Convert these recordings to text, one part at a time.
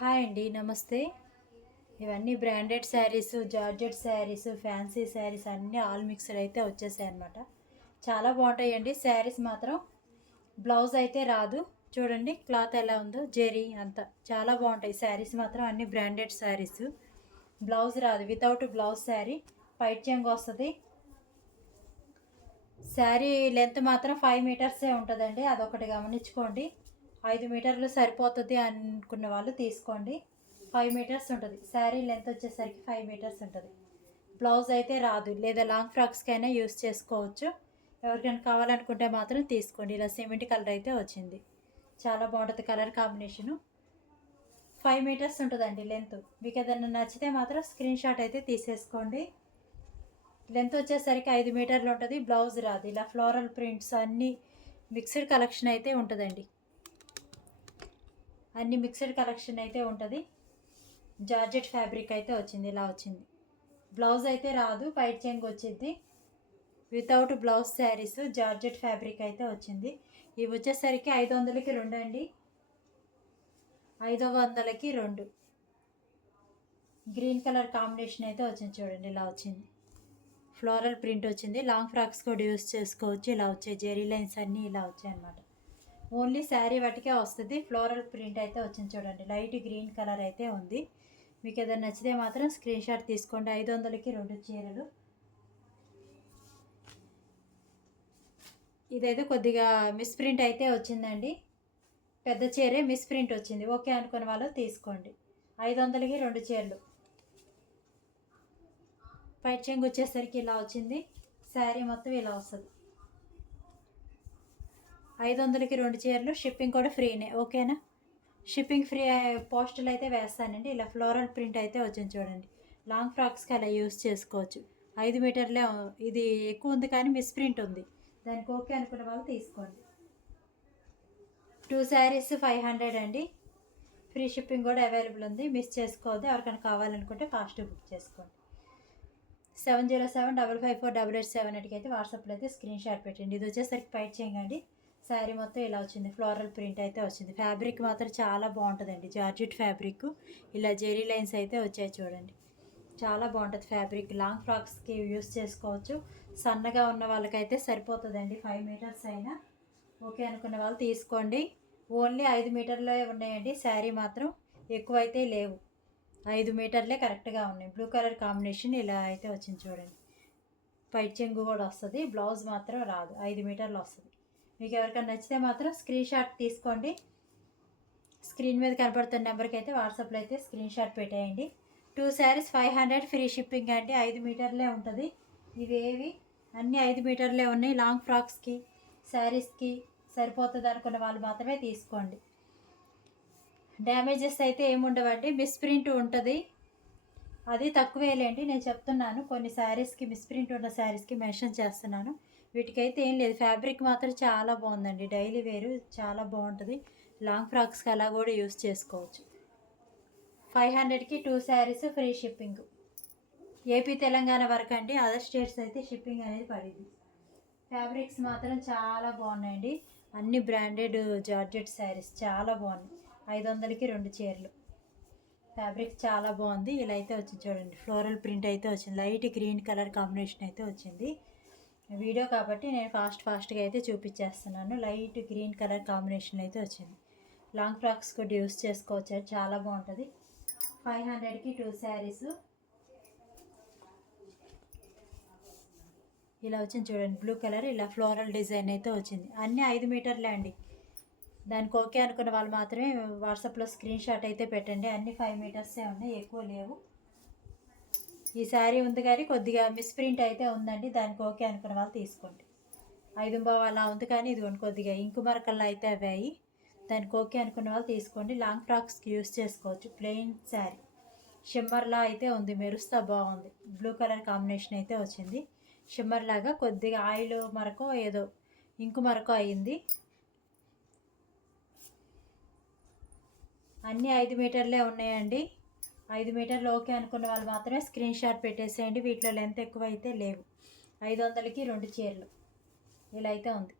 Hi అండి, నమస్తే. ఇవన్నీ branded saris, georgette saris, fancy saris అన్నీ ఆల్ మిక్స్డ్ అయితే వచ్చేసాయి అనమాట. చాలా బాగుంటాయండి శారీస్ మాత్రం. బ్లౌజ్ అయితే రాదు. చూడండి క్లాత్ ఎలా ఉందో, జెరీ అంతా చాలా బాగుంటాయి శారీస్ మాత్రం. అన్ని బ్రాండెడ్ శారీస్. బ్లౌజ్ రాదు, వితౌట్ బ్లౌజ్ శారీ. పైట్ చెంగు వస్తుంది. శారీ లెంత్ మాత్రం 5 మీటర్సే ఉంటుందండి, అదొకటి గమనించుకోండి. 5 మీటర్లు సరిపోతుంది అనుకున్న వాళ్ళు తీసుకోండి. 5 మీటర్స్ ఉంటుంది శారీ లెంత్, వచ్చేసరికి 5 మీటర్స్ ఉంటుంది. బ్లౌజ్ అయితే రాదు, లేదా లాంగ్ ఫ్రాక్స్కైనా యూస్ చేసుకోవచ్చు. ఎవరికైనా కావాలనుకుంటే మాత్రం తీసుకోండి. ఇలా సిమెంట్ కలర్ అయితే వచ్చింది, చాలా బాగుంటుంది కలర్ కాంబినేషను. 5 మీటర్స్ ఉంటుందండి లెంత్. మీకు ఏదైనా నచ్చితే మాత్రం స్క్రీన్ షాట్ అయితే తీసేసుకోండి. లెంత్ వచ్చేసరికి 5 మీటర్లు ఉంటుంది. బ్లౌజ్ రాదు. ఇలా ఫ్లోరల్ ప్రింట్స్ అన్నీ మిక్స్డ్ కలెక్షన్ అయితే ఉంటుందండి. అన్ని మిక్స్డ్ కలెక్షన్ అయితే ఉంటుంది. జార్జెట్ ఫ్యాబ్రిక్ అయితే వచ్చింది, ఇలా వచ్చింది. బ్లౌజ్ అయితే రాదు, పైట్ చెంగు వచ్చింది. Without blouse saris, georgette fabric అయితే వచ్చింది. ఇవి వచ్చేసరికి 500కి 2 అండి. 500కి 2. గ్రీన్ కలర్ కాంబినేషన్ అయితే వచ్చింది, చూడండి ఇలా వచ్చింది. ఫ్లోరల్ ప్రింట్ వచ్చింది. లాంగ్ ఫ్రాక్స్ కూడా యూస్ చేసుకోవచ్చు. ఇలా వచ్చాయి జెరీ లైన్స్ అన్నీ ఇలా వచ్చాయి అన్నమాట. ఓన్లీ శారీ వాటికే వస్తుంది. ఫ్లోరల్ ప్రింట్ అయితే వచ్చింది, చూడండి లైట్ గ్రీన్ కలర్ అయితే ఉంది. మీకు ఏదైనా నచ్చితే మాత్రం స్క్రీన్ షాట్ తీసుకోండి. 500కి 2 చీరలు. ఇదైతే కొద్దిగా మిస్ ప్రింట్ అయితే వచ్చిందండి. పెద్ద చీరే మిస్ ప్రింట్ వచ్చింది. ఓకే అనుకున్న వాళ్ళు తీసుకోండి. 500కి 2 చీరలు. పైట్ చెంగు వచ్చేసరికి ఇలా వచ్చింది. శారీ మొత్తం ఇలా వస్తుంది. 500కి 2 చీరలు. షిప్పింగ్ కూడా ఫ్రీనే, ఓకేనా? Shipping free. పోస్టులు అయితే వేస్తానండి. ఇలా ఫ్లోరల్ ప్రింట్ అయితే వచ్చింది, చూడండి. లాంగ్ ఫ్రాక్స్కి అలా యూస్ చేసుకోవచ్చు. 5 మీటర్లే. ఇది ఎక్కువ ఉంది కానీ మిస్ ప్రింట్ ఉంది. దానికి ఓకే అనుకున్న వాళ్ళు తీసుకోండి. 2 శారీస్ 500 అండి. ఫ్రీ షిప్పింగ్ కూడా అవైలబుల్ ఉంది, మిస్ చేసుకోవద్దు. ఎవరికైనా కావాలనుకుంటే ఫాస్ట్గా బుక్ చేసుకోండి. 7075548878 అయితే వాట్సాప్లో అయితే స్క్రీన్ షాట్ పెట్టండి. ఇది వచ్చేసరికి పైట్ చేయండి. శారీ మొత్తం ఇలా వచ్చింది. ఫ్లోరల్ ప్రింట్ అయితే వచ్చింది. ఫ్యాబ్రిక్ మాత్రం చాలా బాగుంటుందండి, జార్జెట్ ఫ్యాబ్రిక్. ఇలా జెరీ లైన్స్ అయితే వచ్చాయి, చూడండి చాలా బాగుంటుంది ఫ్యాబ్రిక్. లాంగ్ ఫ్రాక్స్కి యూస్ చేసుకోవచ్చు. సన్నగా ఉన్న వాళ్ళకైతే సరిపోతుందండి, 5 మీటర్స్ అయినా. ఓకే అనుకున్న వాళ్ళు తీసుకోండి. ఓన్లీ 5 మీటర్లే ఉన్నాయండి. శారీ మాత్రం ఎక్కువైతే లేవు. 5 మీటర్లే కరెక్ట్గా ఉన్నాయి. బ్లూ కలర్ కాంబినేషన్ ఇలా అయితే వచ్చింది, చూడండి. పైట్ చెంగు కూడా వస్తుంది. బ్లౌజ్ మాత్రం రాదు. 5 మీటర్లు వస్తుంది. మీకు ఎవరికైనా నచ్చితే మాత్రం స్క్రీన్ షాట్ తీసుకోండి. స్క్రీన్ మీద కనపడుతున్న నెంబర్కి అయితే వాట్సాప్లో అయితే స్క్రీన్ షాట్ పెట్టేయండి. 2 శారీస్ 500 ఫ్రీ షిప్పింగ్ అండి. 5 మీటర్లే ఉంటుంది. ఇవేవి అన్నీ 5 మీటర్లే ఉన్నాయి. లాంగ్ ఫ్రాక్స్కి, శారీస్కి సరిపోతుంది అనుకున్న వాళ్ళు మాత్రమే తీసుకోండి. డ్యామేజెస్ అయితే ఏముండవండి. మిస్ ప్రింట్ ఉంటుంది, అది తక్కువేలేండి. నేను చెప్తున్నాను, కొన్ని శారీస్కి మిస్ ప్రింట్ ఉన్న శారీస్కి మెన్షన్ చేస్తున్నాను. వీటికైతే ఏం లేదు. ఫ్యాబ్రిక్ మాత్రం చాలా బాగుందండి. డైలీ వేరు చాలా బాగుంటుంది. లాంగ్ ఫ్రాక్స్కి అలా కూడా యూస్ చేసుకోవచ్చు. 500కి 2 saris free shipping. AP Telangana వరకు అండి. అదర్ స్టేట్స్ అయితే షిప్పింగ్ అనేది పడింది. ఫ్యాబ్రిక్స్ మాత్రం చాలా బాగున్నాయండి. అన్ని బ్రాండెడ్ జార్జెట్ శారీస్ చాలా బాగున్నాయి. 500కి 2 చీరలు. ఫ్యాబ్రిక్ చాలా బాగుంది. ఇలా అయితే వచ్చింది, చూడండి ఫ్లోరల్ ప్రింట్ అయితే వచ్చింది. లైట్ గ్రీన్ కలర్ కాంబినేషన్ అయితే వచ్చింది. వీడియో కాబట్టి నేను ఫాస్ట్గా అయితే చూపించేస్తున్నాను. లైట్ గ్రీన్ కలర్ కాంబినేషన్ అయితే వచ్చింది. లాంగ్ ఫ్రాక్స్ కూడా యూస్ చేసుకోవచ్చు, చాలా బాగుంటుంది. 500కి 2 శారీస్. ఇలా వచ్చింది, చూడండి బ్లూ కలర్. ఇలా ఫ్లోరల్ డిజైన్ అయితే వచ్చింది. అన్నీ 5 మీటర్లే అండి. దానికి ఓకే అనుకున్న వాళ్ళు మాత్రమే వాట్సాప్లో స్క్రీన్ షాట్ అయితే పెట్టండి. అన్ని 5 మీటర్సే ఉన్నాయి, ఎక్కువ లేవు. ఈ శారీ ఉంది కానీ కొద్దిగా మిస్ ప్రింట్ అయితే ఉందండి. దానికి ఓకే అనుకున్న వాళ్ళు తీసుకోండి. 5 అలా ఉంది కానీ ఇదిగోండి కొద్దిగా ఇంకు మరకల్లా అయితే అవ్వాయి. దానికి ఓకే అనుకున్న వాళ్ళు తీసుకోండి. లాంగ్ ఫ్రాక్స్కి యూస్ చేసుకోవచ్చు. ప్లెయిన్ శారీ షిమ్మర్లా అయితే ఉంది, మెరుస్తా బాగుంది. బ్లూ కలర్ కాంబినేషన్ అయితే వచ్చింది. షిమ్మర్ లాగా కొద్దిగా ఆయిల్ మరకో ఏదో ఇంకు మరకో అయ్యింది. అన్నీ 5 మీటర్లే ఉన్నాయండి. 5 మీటర్లు ఓకే అనుకున్న వాళ్ళు మాత్రమే స్క్రీన్ షాట్ పెట్టేసేయండి. వీటిలో లెంత్ ఎక్కువ అయితే లేవు. 500కి 2 చీరలు. ఇలా అయితే ఉంది.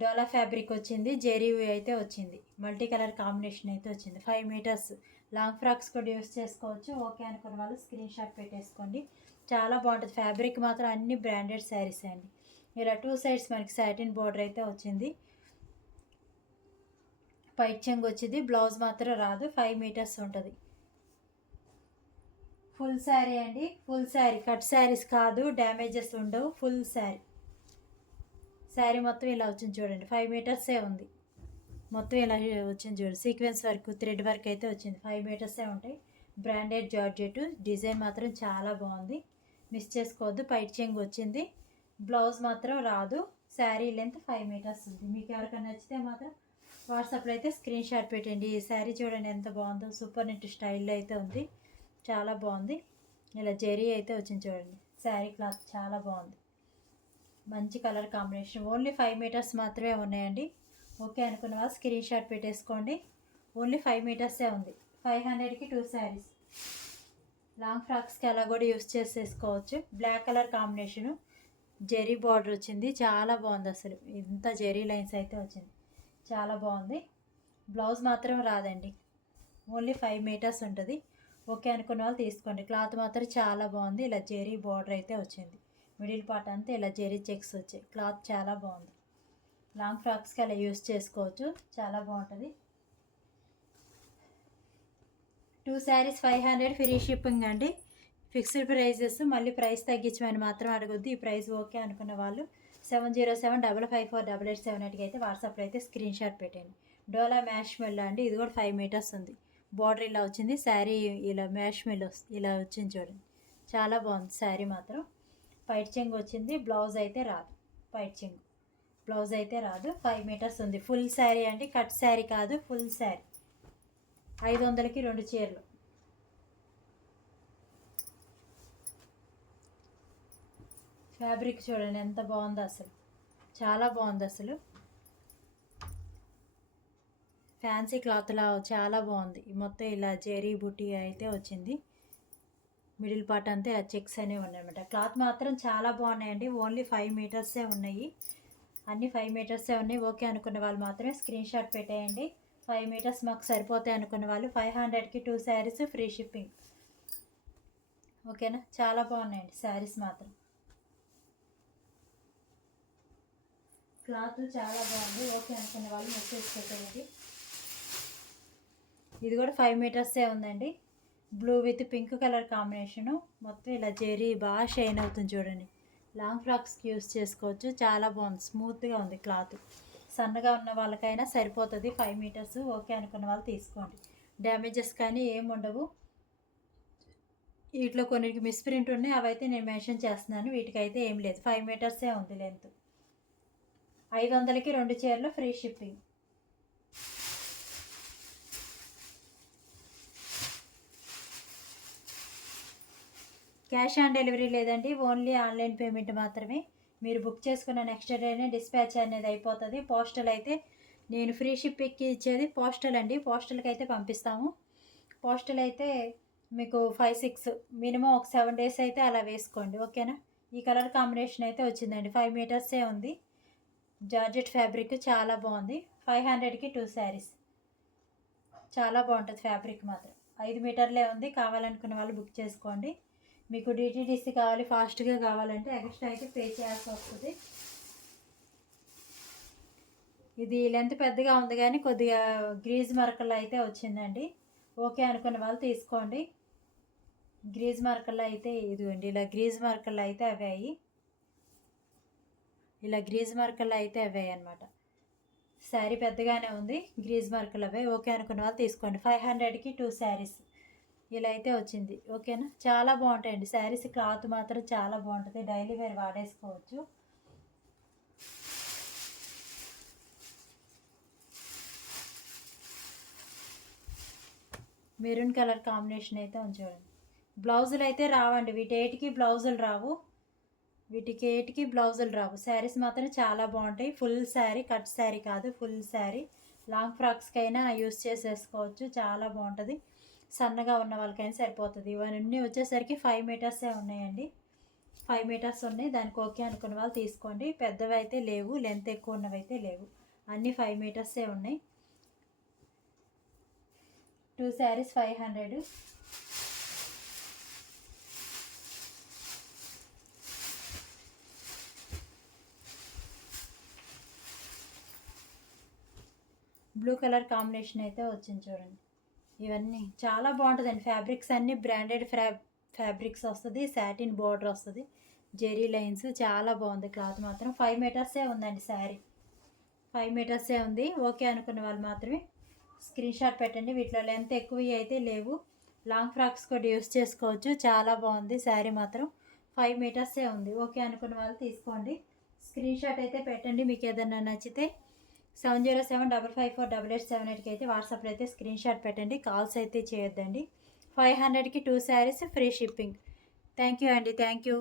డోలా ఫ్యాబ్రిక్ వచ్చింది, జెరీ అయితే వచ్చింది, మల్టీ కలర్ కాంబినేషన్ అయితే వచ్చింది. 5 మీటర్స్ లాంగ్ ఫ్రాక్స్ కూడా యూస్ చేసుకోవచ్చు. ఓకే అనుకున్న వాళ్ళు స్క్రీన్ షాట్ పెట్టేసుకోండి. చాలా బాగుంటుంది. ఫ్యాబ్రిక్ మాత్రం అన్ని బ్రాండెడ్ శారీస్ అండి. ఇలా 2 సైడ్స్ మనకి సాటిన్ బోర్డర్ అయితే వచ్చింది. పైట్ చెంగు వచ్చింది. బ్లౌజ్ మాత్రం రాదు. 5 మీటర్స్ ఉంటుంది. ఫుల్ శారీ అండి. ఫుల్ శారీ, కట్ శారీస్ కాదు, డ్యామేజెస్ ఉండవు. ఫుల్ శారీ. శారీ మొత్తం ఇలా వచ్చింది చూడండి. 5 మీటర్సే ఉంది. మొత్తం ఇలా వచ్చింది చూడండి. సీక్వెన్స్ వర్క్, థ్రెడ్ వర్క్ అయితే వచ్చింది. 5 మీటర్సే ఉంటాయి. Branded georgette. డిజైన్ మాత్రం చాలా బాగుంది. మిస్ చేసుకోవద్దు. పైట్ చెంగు వచ్చింది. బ్లౌజ్ మాత్రం రాదు. శారీ లెంత్ 5 మీటర్స్ ఉంది. మీకు ఎవరికైనా నచ్చితే మాత్రం వాట్సాప్లో అయితే స్క్రీన్ షాట్ పెట్టండి. ఈ శారీ చూడండి ఎంత బాగుందో. సూపర్ నెట్ స్టైల్లో అయితే ఉంది. చాలా బాగుంది. ఇలా జెరీ అయితే వచ్చింది చూడండి. శారీ క్లాత్ చాలా బాగుంది. మంచి కలర్ కాంబినేషన్. ఓన్లీ 5 మీటర్స్ మాత్రమే ఉన్నాయండి. ఓకే అనుకున్న వాళ్ళు స్క్రీన్ షాట్ పెట్టేసుకోండి. ఓన్లీ 5 మీటర్సే ఉంది. 500కి 2 శారీస్. లాంగ్ ఫ్రాక్స్కి అలా కూడా యూస్ చేసేసుకోవచ్చు. Black colour combination, zari border వచ్చింది. చాలా బాగుంది. అసలు ఇంత జెరీ లైన్స్ అయితే వచ్చింది. చాలా బాగుంది. బ్లౌజ్ మాత్రం రాదండి. ఓన్లీ 5 మీటర్స్ ఉంటుంది. ఓకే అనుకున్న వాళ్ళు తీసుకోండి. క్లాత్ మాత్రం చాలా బాగుంది. ఇలా జెరీ బార్డర్ అయితే వచ్చింది. మిడిల్ పార్ట్ అంతా ఇలా జెరీ చెక్స్ వచ్చాయి. క్లాత్ చాలా బాగుంది. లాంగ్ ఫ్రాక్స్కి అలా యూస్ చేసుకోవచ్చు. చాలా బాగుంటుంది. 2 శారీస్ 500 ఫ్రీ షిప్పింగ్ అండి. Fixed prices. మళ్ళీ ప్రైస్ తగ్గించమని మాత్రం అడగొద్దు. ఈ ప్రైస్ ఓకే అనుకున్న వాళ్ళు 7075548878కి అయితే వాట్సాప్లో అయితే స్క్రీన్ షాట్ పెట్టండి. డోలా మ్యాష్ మెల్లో అండి. ఇది కూడా 5 మీటర్స్ ఉంది. బార్డర్ ఇలా వచ్చింది. శారీ ఇలా మ్యాష్ మెల్లో ఇలా వచ్చింది చూడండి. చాలా బాగుంది శారీ మాత్రం. పైట్ చెంగు వచ్చింది. బ్లౌజ్ అయితే రాదు. పైట్ చెంగు బ్లౌజ్ అయితే రాదు. 5 మీటర్స్ ఉంది. ఫుల్ శారీ అండి. కట్ శారీ కాదు, ఫుల్ శారీ. 500కి 2 చీరలు. ఫ్యాబ్రిక్ చూడండి ఎంత బాగుందో. అసలు చాలా బాగుంది. అసలు ఫ్యాన్సీ క్లాత్లా చాలా బాగుంది. మొత్తం ఇలా జెరీ బుటీ అయితే వచ్చింది. మిడిల్ పార్ట్ అంతా ఇలా చెక్స్ అనేవి ఉన్నాయన్నమాట. క్లాత్ మాత్రం చాలా బాగున్నాయండి. ఓన్లీ 5 మీటర్సే ఉన్నాయి. అన్ని 5 మీటర్సే ఉన్నాయి. ఓకే అనుకున్న వాళ్ళు మాత్రమే స్క్రీన్ షాట్ పెట్టేయండి. 5 మీటర్స్ మాకు సరిపోతాయి అనుకున్న వాళ్ళు 500కి 2 శారీస్ ఫ్రీ షిప్పింగ్. ఓకేనా. చాలా బాగున్నాయండి శారీస్ మాత్రం. క్లాత్ చాలా బాగుంది. ఓకే అనుకున్న వాళ్ళు మెసేజ్ పెట్టేయండి. ఇది కూడా 5 మీటర్సే ఉందండి. Blue with pink colour combination. మొత్తం ఇలా జెరీ బాగా షైన్ అవుతుంది చూడండి. లాంగ్ ఫ్రాక్స్కి యూస్ చేసుకోవచ్చు. చాలా బాగుంది. స్మూత్గా ఉంది క్లాత్. సన్నగా ఉన్న వాళ్ళకైనా సరిపోతుంది 5 మీటర్స్. ఓకే అనుకున్న వాళ్ళు తీసుకోండి. డ్యామేజెస్ కానీ ఏమి ఉండవు. వీటిలో కొన్నిటికి మిస్ప్రింట్ ఉన్నాయి. అవైతే నేను మెన్షన్ చేస్తున్నాను. వీటికైతే ఏం లేదు. 5 మీటర్సే ఉంది లెంత్. 500కి 2 చీరలు free shipping. Cash on delivery లేదండి. ఓన్లీ ఆన్లైన్ పేమెంట్ మాత్రమే. మీరు బుక్ చేసుకున్న నెక్స్ట్ డేనే డిస్పాచ్ అనేది అయిపోతుంది. పోస్టల్ అయితే నేను ఫ్రీ షిప్పింగ్కి ఇచ్చేది పోస్టల్ అండి. పోస్టల్కి అయితే పంపిస్తాము. పోస్టల్ అయితే మీకు 5-6 మినిమం ఒక 7 డేస్ అయితే అలా వేసుకోండి. ఓకేనా. ఈ కలర్ కాంబినేషన్ అయితే వచ్చిందండి. 5 మీటర్సే ఉంది. జార్జెట్ ఫ్యాబ్రిక్ చాలా బాగుంది. 500కి 2 శారీస్. చాలా బాగుంటుంది ఫ్యాబ్రిక్ మాత్రం. 5 మీటర్లే ఉంది. కావాలనుకున్న వాళ్ళు బుక్ చేసుకోండి. మీకు డిటీడీసీ కావాలి, ఫాస్ట్గా కావాలంటే ఎక్స్ట్రా అయితే పే చేయాల్సి వస్తుంది. ఇది లెంత్ పెద్దగా ఉంది కానీ కొద్దిగా గ్రీజ్ మరకల్లో అయితే వచ్చిందండి. ఓకే అనుకున్న వాళ్ళు తీసుకోండి. గ్రీజ్ మరకల్లో అయితే ఇదిగోండి ఇలా గ్రీజ్ మరకల్లో అయితే అవ్వాయి. ఇలా గ్రీజ్ మరకల్లో అయితే అవ్వాయి అనమాట. శారీ పెద్దగానే ఉంది. గ్రీజ్ మరకలు అవ్వాయి. ఓకే అనుకున్న వాళ్ళు తీసుకోండి. 500కి 2 శారీస్ ఇలా అయితే వచ్చింది. ఓకేనా. చాలా బాగుంటాయండి శారీస్. క్లాత్ మాత్రం చాలా బాగుంటుంది. డైలీ వేర్ వాడేసుకోవచ్చు. మెరూన్ కలర్ కాంబినేషన్ అయితే చూడండి. బ్లౌజులు అయితే రావండి. వీటికి బ్లౌజులు రావు. వీటికి బ్లౌజులు రావు. శారీస్ మాత్రం చాలా బాగుంటాయి. ఫుల్ శారీ, కట్ శారీ కాదు, ఫుల్ శారీ. లాంగ్ ఫ్రాక్స్కైనా యూస్ చేసేసుకోవచ్చు. చాలా బాగుంటుంది. సన్నగా ఉన్న వాళ్ళకైనా సరిపోతుంది. ఇవన్నీ వచ్చేసరికి 5 మీటర్సే ఉన్నాయండి. 5 మీటర్స్ ఉన్నాయి. దానికి ఓకే అనుకున్న వాళ్ళు తీసుకోండి. పెద్దవి అయితే లేవు, లెంత్ ఎక్కువ ఉన్నవి అయితే లేవు, అన్నీ 5 మీటర్సే ఉన్నాయి. 2 శారీస్ 500. బ్లూ కలర్ కాంబినేషన్ అయితే వచ్చింది చూడండి. ఇవన్నీ చాలా బాగుంటుందండి. ఫ్యాబ్రిక్స్ అన్నీ బ్రాండెడ్ ఫ్యాబ్రిక్స్ వస్తుంది. సాటిన్ బార్డర్ వస్తుంది, జెరీ లైన్స్, చాలా బాగుంది. క్లాత్ మాత్రం 5 మీటర్సే ఉందండి. శారీ 5 మీటర్సే ఉంది. ఓకే అనుకున్న వాళ్ళు మాత్రమే స్క్రీన్ షాట్ పెట్టండి. వీటిలో లెంత్ ఎక్కువ అయితే లేవు, లాంగ్ ఫ్రాక్స్ కూడా యూస్ చేసుకోవచ్చు. చాలా బాగుంది శారీ మాత్రం. 5 మీటర్సే ఉంది. ఓకే అనుకున్న వాళ్ళు తీసుకోండి. స్క్రీన్ షాట్ అయితే పెట్టండి. మీకు ఏదైనా నచ్చితే 7075548878కి అయితే వాట్సాప్లో అయితే స్క్రీన్ షాట్ పెట్టండి. కాల్స్ అయితే చేయొద్దండి. 500కి 2 saris free shipping. Thank you అండి. Thank you.